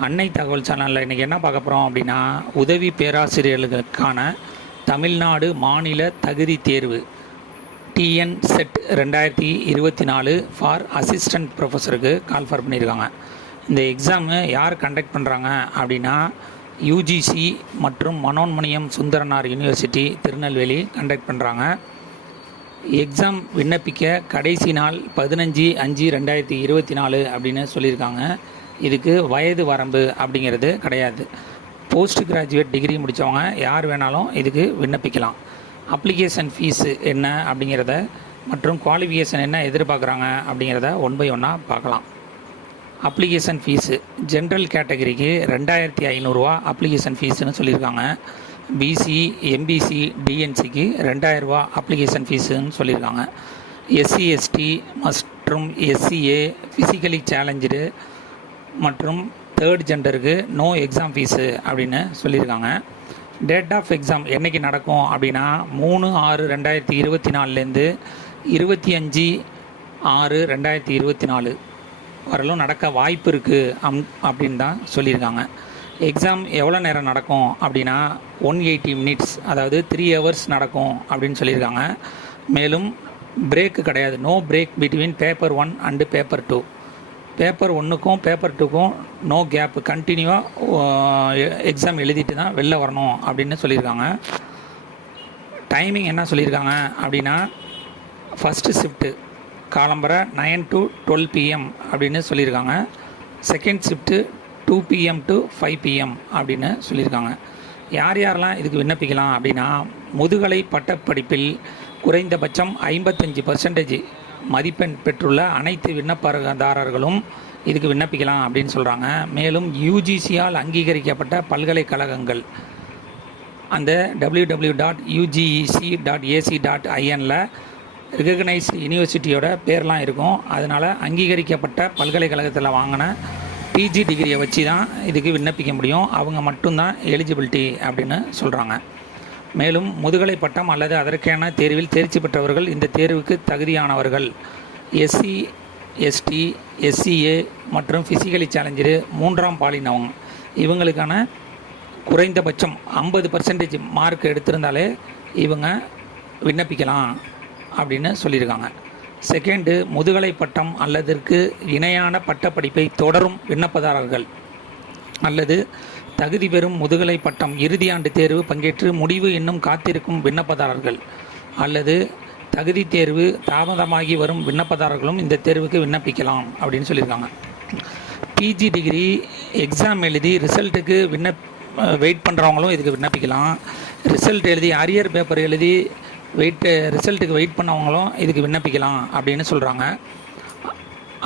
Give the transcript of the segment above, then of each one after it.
அன்னை தகவல் சேனலில் இன்றைக்கி என்ன பார்க்க போகிறோம் அப்படின்னா உதவி பேராசிரியர்களுக்கான தமிழ்நாடு மாநில தகுதி தேர்வு. டிஎன் செட் ரெண்டாயிரத்தி இருபத்தி நாலு ஃபார் அசிஸ்டன்ட் ப்ரொஃபஸருக்கு கால்ஃபர் பண்ணியிருக்காங்க. இந்த எக்ஸாமு யார் கண்டக்ட் பண்ணுறாங்க அப்படின்னா யூஜிசி மற்றும் மனோன்மணியம் சுந்தரனார் யூனிவர்சிட்டி திருநெல்வேலி கண்டக்ட் பண்ணுறாங்க எக்ஸாம் விண்ணப்பிக்க கடைசி நாள் பதினஞ்சு அஞ்சு ரெண்டாயிரத்தி இருபத்தி நாலு அப்படின்னு சொல்லியிருக்காங்க. இதுக்கு வயது வரம்பு அப்படிங்கிறது கிடையாது. போஸ்ட் கிராஜுவேட் டிகிரி முடித்தவங்க யார் வேணாலும் இதுக்கு விண்ணப்பிக்கலாம். அப்ளிகேஷன் ஃபீஸு என்ன அப்படிங்கிறத மற்றும் குவாலிஃபிகேஷன் என்ன எதிர்பார்க்குறாங்க அப்படிங்கிறத ஒன் பை ஒன்னாக பார்க்கலாம். அப்ளிகேஷன் ஃபீஸு ஜென்ரல் கேட்டகரிக்கு ரெண்டாயிரத்தி ஐநூறுரூவா அப்ளிகேஷன் ஃபீஸுன்னு சொல்லியிருக்காங்க. பிசி எம்பிசி டிஎன்சிக்கு ரெண்டாயிரரூவா அப்ளிகேஷன் ஃபீஸுன்னு சொல்லியிருக்காங்க. எஸ்சி எஸ்டி மற்றும் எஸ்சிஏ ஃபிசிக்கலி சேலஞ்சு மற்றும் தேர்ட் ஜெண்டருக்கு நோ எக்ஸாம் ஃபீஸு அப்படின்னு சொல்லியிருக்காங்க. டேட் ஆஃப் எக்ஸாம் என்றைக்கு நடக்கும் அப்படின்னா மூணு ஆறு ரெண்டாயிரத்தி இருபத்தி நாலுலேருந்து இருபத்தி அஞ்சு ஆறு ரெண்டாயிரத்தி இருபத்தி நாலு வரலும் நடக்க வாய்ப்பு இருக்குது அம் அப்படின்னு தான் சொல்லியிருக்காங்க. எக்ஸாம் எவ்வளோ நேரம் நடக்கும் அப்படின்னா ஒன் எயிட்டி மினிட்ஸ் அதாவது த்ரீ ஹவர்ஸ் நடக்கும் அப்படின்னு சொல்லியிருக்காங்க. மேலும் பிரேக்கு கிடையாது. No break between paper one and paper two paper ஒன்றுக்கும் பேப்பர் டூக்கும் நோ கேப்பு கண்டினியூவாக எக்ஸாம் எழுதிட்டு தான் வெளில வரணும் அப்படின்னு சொல்லியிருக்காங்க. டைமிங் என்ன சொல்லியிருக்காங்க அப்படின்னா ஃபஸ்ட்டு ஷிஃப்ட்டு காலம்பரை நைன் டு டுவெல் பிஎம் அப்படின்னு சொல்லியிருக்காங்க. Second shift two PM to five PM அப்படின்னு சொல்லியிருக்காங்க. யார் யாரெல்லாம் இதுக்கு விண்ணப்பிக்கலாம் அப்படின்னா முதுகலை பட்டப்படிப்பில் குறைந்தபட்சம் ஐம்பத்தஞ்சு பர்சன்டேஜ் மதிப்பெண் பெற்றுள்ள அனைத்து விண்ணப்பதாரர்களும் இதுக்கு விண்ணப்பிக்கலாம் அப்படின்னு சொல்கிறாங்க மேலும் யூஜிசியால் அங்கீகரிக்கப்பட்ட பல்கலைக்கழகங்கள் அந்த W W dot UGC dot AC dot ஐஎனில் recognise யூனிவர்சிட்டியோட பேர்லாம் இருக்கும். அதனால் அங்கீகரிக்கப்பட்ட பல்கலைக்கழகத்தில் வாங்கின பிஜி டிகிரியை வச்சு தான் இதுக்கு விண்ணப்பிக்க முடியும். அவங்க மட்டும்தான் எலிஜிபிலிட்டி அப்படின்னு சொல்கிறாங்க மேலும் முதுகலை பட்டம் அல்லது அதற்கான தேர்வில் தேர்ச்சி பெற்றவர்கள் இந்த தேர்வுக்கு தகுதியானவர்கள். எஸ்சி எஸ்டி எஸ்சிஏ மற்றும் ஃபிசிக்கலி சேலஞ்சரு மூன்றாம் பாலினவங்க இவங்களுக்கான குறைந்தபட்சம் ஐம்பது பர்சன்டேஜ் மார்க் எடுத்திருந்தாலே இவங்க விண்ணப்பிக்கலாம் அப்படின்னு சொல்லியிருக்காங்க. செகண்டு முதுகலை பட்டம் அல்லதற்கு இணையான பட்டப்படிப்பை தொடரும் விண்ணப்பதாரர்கள். அல்லது தகுதி பெறும் முதுகலை பட்டம் இறுதியாண்டு தேர்வு பங்கேற்று முடிவு இன்னும் காத்திருக்கும் விண்ணப்பதாரர்கள் அல்லது தகுதி தேர்வு தாமதமாகி வரும் விண்ணப்பதாரர்களும் இந்த தேர்வுக்கு விண்ணப்பிக்கலாம் அப்படின்னு சொல்லியிருக்காங்க. பிஜி டிகிரி எக்ஸாம் எழுதி ரிசல்ட்டுக்கு விண்ணப் வெயிட் பண்ணுறவங்களும் இதுக்கு விண்ணப்பிக்கலாம். ரிசல்ட் எழுதி அரியர் பேப்பர் எழுதி வெயிட் ரிசல்ட்டுக்கு வெயிட் பண்ணவங்களும் இதுக்கு விண்ணப்பிக்கலாம் அப்படின்னு சொல்கிறாங்க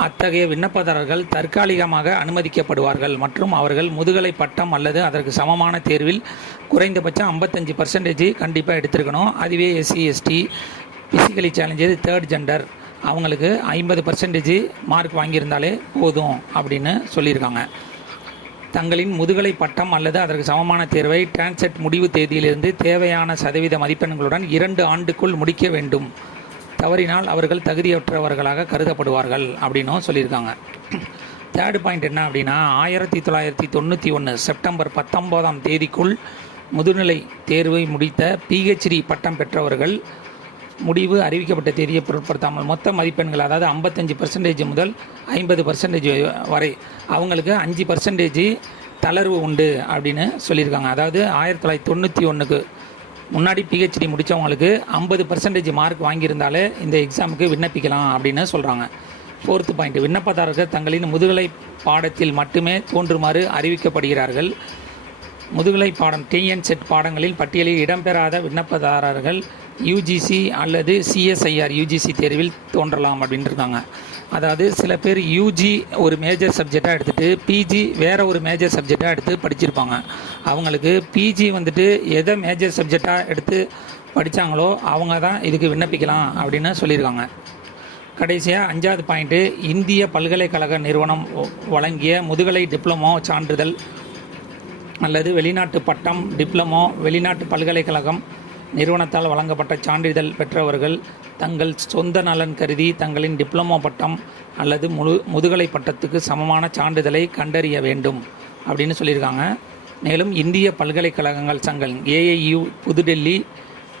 அத்தகைய விண்ணப்பதாரர்கள் தற்காலிகமாக அனுமதிக்கப்படுவார்கள் மற்றும் அவர்கள் முதுகலை பட்டம் அல்லது அதற்கு சமமான தேர்வில் குறைந்தபட்சம் ஐம்பத்தஞ்சு பர்சன்டேஜ் கண்டிப்பாக எடுத்திருக்கணும். அதுவே SC ST physically challenge third gender அவங்களுக்கு ஐம்பது பர்சன்டேஜ் மார்க் வாங்கியிருந்தாலே போதும் அப்படின்னு சொல்லியிருக்காங்க. தங்களின் முதுகலை பட்டம் அல்லது அதற்கு சமமான தேர்வை டிரான்செட் முடிவு தேதியிலிருந்து தேவையான சதவீத மதிப்பெண்களுடன் இரண்டு ஆண்டுக்குள் முடிக்க வேண்டும். தவறினால் அவர்கள் தகுதியற்றவர்களாக கருதப்படுவார்கள் அப்படின்னும் சொல்லியிருக்காங்க. தேர்டு பாயிண்ட் என்ன அப்படின்னா ஆயிரத்தி தொள்ளாயிரத்தி தொண்ணூற்றி ஒன்று செப்டம்பர் பத்தொம்போதாம் தேதிக்குள் முதுநிலை தேர்வை முடித்த பிஹெச்டி பட்டம் பெற்றவர்கள் முடிவு அறிவிக்கப்பட்ட தேதியை பொருட்படுத்தாமல் மொத்த மதிப்பெண்கள் அதாவது ஐம்பத்தஞ்சு பர்சன்டேஜ் முதல் ஐம்பது பர்சன்டேஜ் வரை அவங்களுக்கு அஞ்சு பர்சன்டேஜ் தளர்வு உண்டு அப்படின்னு சொல்லியிருக்காங்க. அதாவது ஆயிரத்தி தொள்ளாயிரத்தி தொண்ணூற்றி ஒன்றுக்கு முன்னாடி பிஹெச்டி முடித்தவங்களுக்கு ஐம்பது பர்சன்டேஜ் மார்க் வாங்கியிருந்தாலே இந்த எக்ஸாமுக்கு விண்ணப்பிக்கலாம் அப்படின்னு சொல்கிறாங்க ஃபோர்த்து பாயிண்ட் விண்ணப்பதாரர்கள் தங்களின் முதுகலை பாடத்தில் மட்டுமே தோன்றுமாறு அறிவிக்கப்படுகிறார்கள். முதுகலை பாடம் டிஎன் செட் பாடங்களில் பட்டியலில் இடம்பெறாத விண்ணப்பதாரர்கள் யூஜிசி அல்லது சிஎஸ்ஐஆர் யூஜிசி தேர்வில் தோன்றலாம் அப்படின்ட்டு இருக்காங்க. அதாவது சில பேர் யூஜி ஒரு மேஜர் சப்ஜெக்டாக எடுத்துகிட்டு பிஜி வேறு ஒரு மேஜர் சப்ஜெக்டாக எடுத்து படிச்சிருப்பாங்க. அவங்களுக்கு பிஜி வந்துட்டு எதை மேஜர் சப்ஜெக்டாக எடுத்து படித்தாங்களோ அவங்க தான் இதுக்கு விண்ணப்பிக்கலாம் அப்படின்னு சொல்லியிருக்காங்க. கடைசியாக அஞ்சாவது பாயிண்ட்டு இந்திய பல்கலைக்கழக நிறுவனம் வழங்கிய முதுகலை டிப்ளமோ சான்றிதழ் அல்லது வெளிநாட்டு பட்டம் டிப்ளமோ வெளிநாட்டு பல்கலைக்கழகம் நிறுவனத்தால் வழங்கப்பட்ட சான்றிதழ் பெற்றவர்கள் தங்கள் சொந்த நலன் கருதி தங்களின் டிப்ளமோ பட்டம் அல்லது முழு முதுகலை பட்டத்துக்கு சமமான சான்றிதழை கண்டறிய வேண்டும் அப்படின்னு சொல்லியிருக்காங்க. மேலும் இந்திய பல்கலைக்கழகங்கள் சங்கம் ஏஐயு புதுடெல்லி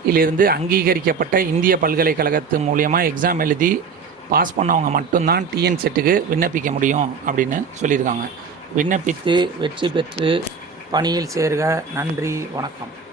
இலிருந்து அங்கீகரிக்கப்பட்ட இந்திய பல்கலைக்கழகத்து மூலியமாக எக்ஸாம் எழுதி பாஸ் பண்ணவங்க மட்டும்தான் டிஎன் செட்டுக்கு விண்ணப்பிக்க முடியும் அப்படின்னு சொல்லியிருக்காங்க. விண்ணப்பித்து வெற்றி பெற்று பணியில் சேர்க. நன்றி. வணக்கம்.